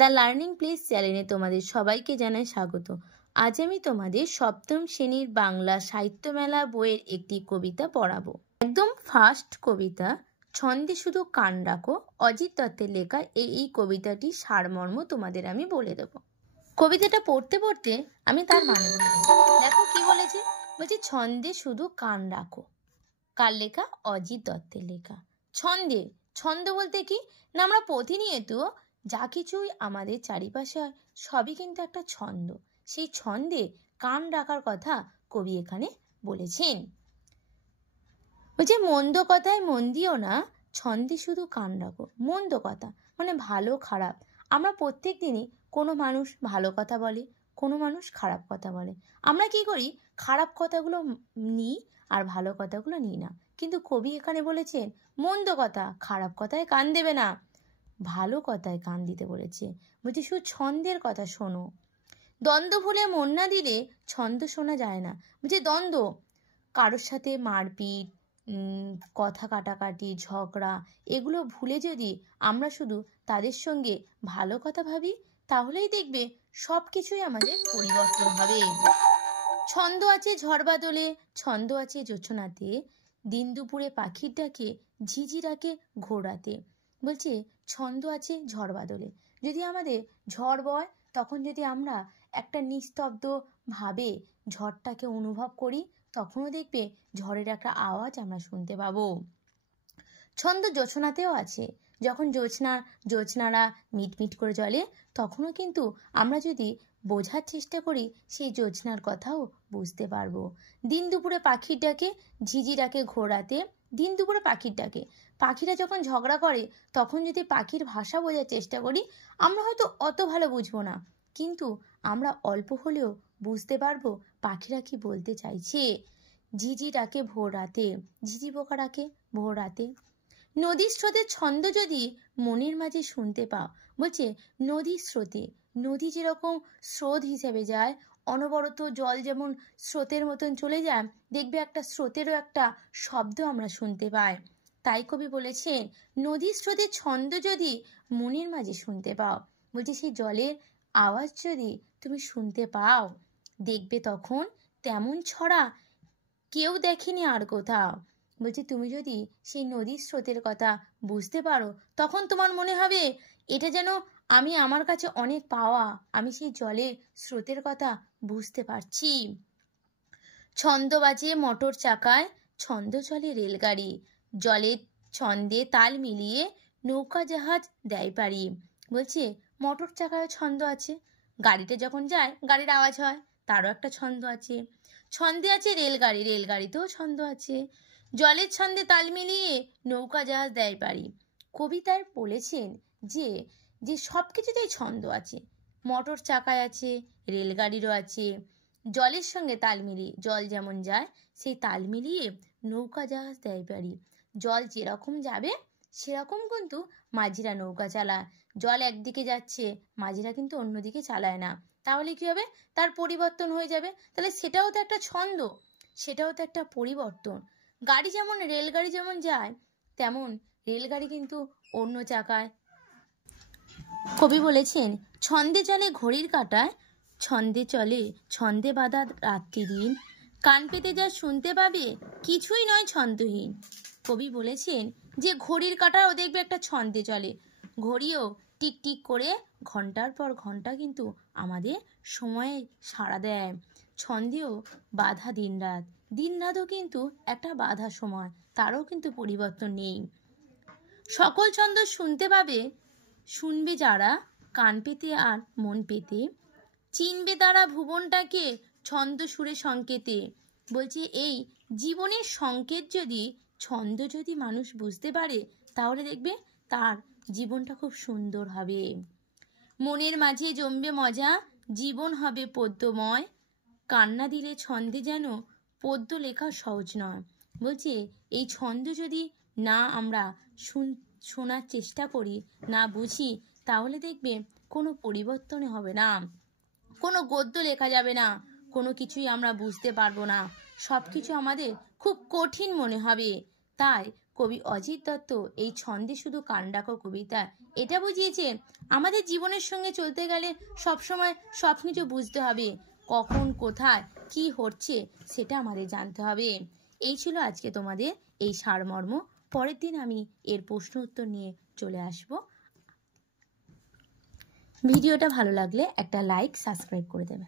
The learning place চ্যানেলে তোমাদের সবাইকে জানাই স্বাগত। আজ আমি তোমাদের সপ্তম শ্রেণীর বাংলা সাহিত্য মেলা বইয়ের একটি কবিতা পড়াবো। একদম ফার্স্ট কবিতা, ছন্দে শুধু কান রাখো, অজিত দত্তের লেখা এই কবিতাটি সারমর্ম তোমাদের আমি বলে দেবো। কবিতাটা পড়তে পড়তে আমি তার মানে বলে দেবো। দেখো কি বলেছে, বলছে ছন্দে শুধু কান রাখো। কার লেখা? অজিত দত্তের লেখা। ছন্দে, ছন্দ বলতে কি না, আমরা প্রতিনিয়ত যা কিছুই আমাদের চারিপাশে হয় সবই কিন্তু একটা ছন্দ। সেই ছন্দে কান রাখার কথা কবি এখানে বলেছেন। বলছে মন্দ কথায় মন দিও না, ছন্দে শুধু কান রাখো। মন্দ কথা মানে ভালো খারাপ। আমরা প্রত্যেক দিনই কোনো মানুষ ভালো কথা বলে, কোনো মানুষ খারাপ কথা বলে। আমরা কি করি? খারাপ কথাগুলো নিই আর ভালো কথাগুলো নিই না। কিন্তু কবি এখানে বলেছেন মন্দ কথা, খারাপ কথায় কান দেবে না, ভালো কথায় কান দিতে বলেছে। বলছি শুধু ছন্দের কথা শোনো। দ্বন্দ্ব ভুলে মন না দিলে ছন্দ শোনা যায় না। বলছি দ্বন্দ্ব, কারোর সাথে মারপিট, কথা কাটাকাটি, ঝগড়া, এগুলো ভুলে যদি আমরা শুধু তাদের সঙ্গে ভালো কথা ভাবি, তাহলেই দেখবে সব কিছুই আমাদের পরিবর্তন হবে। ছন্দ আছে ঝড় বাদলে, ছন্দ আছে জোছনাতে, দিন দুপুরে পাখির ডাকে, ঝিঝিরাকে ঘোরাতে। বলছে ছন্দ আছে ঝড় বাদলে। যদি আমাদের ঝড় বয়, তখন যদি আমরা একটা নিস্তব্ধ ভাবে ঝড়টাকে অনুভব করি, তখনও দেখবে ঝড়ের একটা আওয়াজ আমরা শুনতে পাবো। ছন্দ জোছনাতেও আছে। যখন জোছনারা মিটমিট করে জ্বলে, তখনও কিন্তু আমরা যদি বোঝার চেষ্টা করি, সেই জোছনার কথাও বুঝতে পারবো। দিন দুপুরে পাখির ডাকে, ঝিঝিরাকে ঘোরাতে। দিন দুপুরে পাখির ডাকে, পাখিরা যখন ঝগড়া করে, তখন যদি পাখির ভাষা বোঝার চেষ্টা করি, আমরা হয়তো অত ভালো বুঝবো না, কিন্তু আমরা অল্প হলেও বুঝতে পারবো পাখিরা কি বলতে চাইছে। ঝিঝি ডাকে ভোর রাতে, ঝিঝি পোকা ডাকে ভোর রাতে। নদীর স্রোতের ছন্দ যদি মনের মাঝে শুনতে পাও। বলছে নদীর স্রোতে, নদী যেরকম স্রোত হিসেবে যায়, অনবরত জল যেমন স্রোতের মতন চলে যায়, দেখবে একটা স্রোতেরও একটা শব্দ আমরা শুনতে পাই। তাই কবি বলেছেন নদীর স্রোতের ছন্দ যদি মনের মাঝে শুনতে পাও, বলছে সেই জলের আওয়াজ যদি তুমি শুনতে পাও, দেখবে তখন তেমন ছড়া কেউ দেখেনি আর কোথাও। বলছি তুমি যদি সেই নদীর স্রোতের কথা বুঝতে পারো, তখন তোমার মনে হবে এটা যেন আমি, আমার কাছে অনেক পাওয়া, আমি সেই জলের স্রোতের কথা বুঝতে পারছি। ছন্দ বাজে মোটর চাকায়, ছন্দ চলে রেলগাড়ি, জলের ছন্দে তাল মিলিয়ে নৌকা জাহাজ দেয় পারি। বলছে মোটর চাকায় ছন্দ আছে, গাড়িতে যখন যায় গাড়ির আওয়াজ হয়, তারও একটা ছন্দ আছে। ছন্দে আছে রেলগাড়ি, রেলগাড়িতেও ছন্দ আছে। জলের ছন্দে তাল মিলিয়ে নৌকা জাহাজ দেয় পারি। কবিতায় বলেছেন যে যে সব কিছুতেই ছন্দ আছে। মোটর চাকায় আছে, রেলগাড়িরও আছে। জলের সঙ্গে তাল মিলিয়ে, জল যেমন যায় সেই তাল মিলিয়ে নৌকা জাহাজ দেয় পারি। জল যেরকম যাবে সেরকম কিন্তু মাঝিরা নৌকা চালায়। জল একদিকে যাচ্ছে, মাঝিরা কিন্তু অন্যদিকে চালায় না। তাহলে কি হবে? তার পরিবর্তন হয়ে যাবে। তাহলে সেটাও তো একটা ছন্দ, সেটাও তো একটা পরিবর্তন। গাড়ি যেমন, রেলগাড়ি যেমন যায়, তেমন রেলগাড়ি কিন্তু অন্য চাকায়। কবি বলেছেন ছন্দে চলে ঘড়ির কাঁটায়, ছন্দে চলে ছন্দে বাঁধা রাত্রি দিন, কান পেতে যা শুনতে পাবে কিছুই নয় ছন্দহীন। কবি বলেছেন যে ঘড়ির কাঁটাও দেখবে একটা ছন্দে চলে। ঘড়িও টিক টিক করে ঘন্টার পর ঘন্টা কিন্তু আমাদের সময়ে সাড়া দেয়। ছন্দেও বাধা দিনরাত, দিনরাতও কিন্তু একটা বাধা সময়, তারও কিন্তু পরিবর্তন নেই। সকল ছন্দ শুনতে পাবে, শুনবে যারা কান পেতে আর মন পেতে, চিনবে তারা ভুবনটাকে ছন্দ সুরে সংকেতে। বলছে এই জীবনের সংকেত যদি, ছন্দ যদি মানুষ বুঝতে পারে, তাহলে দেখবে তার জীবনটা খুব সুন্দর হবে। মনের মাঝে জমবে মজা, জীবন হবে পদ্যময়, কান্না দিলে ছন্দে যেন পদ্য লেখা সহজ নয়। বলছে এই ছন্দ যদি না আমরা শোনার চেষ্টা করি, না বুঝি, তাহলে দেখবে কোনো পরিবর্তন হবে না, কোনো গদ্য লেখা যাবে না, কোনো কিছুই আমরা বুঝতে পারবো না, সব কিছু আমাদের খুব কঠিন মনে হবে। তাই কবি অজিত দত্ত এই ছন্দে শুধু কান ডাকো কবিতা এটা বুঝিয়েছে আমাদের জীবনের সঙ্গে চলতে গেলে সবসময় সব কিছু বুঝতে হবে, কখন কোথায় কি হচ্ছে সেটা আমাদের জানতে হবে। এই ছিল আজকে তোমাদের এই সারমর্ম। পরের দিন আমি এর প্রশ্ন উত্তর নিয়ে চলে আসব। ভিডিওটা ভালো লাগলে একটা লাইক, সাবস্ক্রাইব করে দেবে।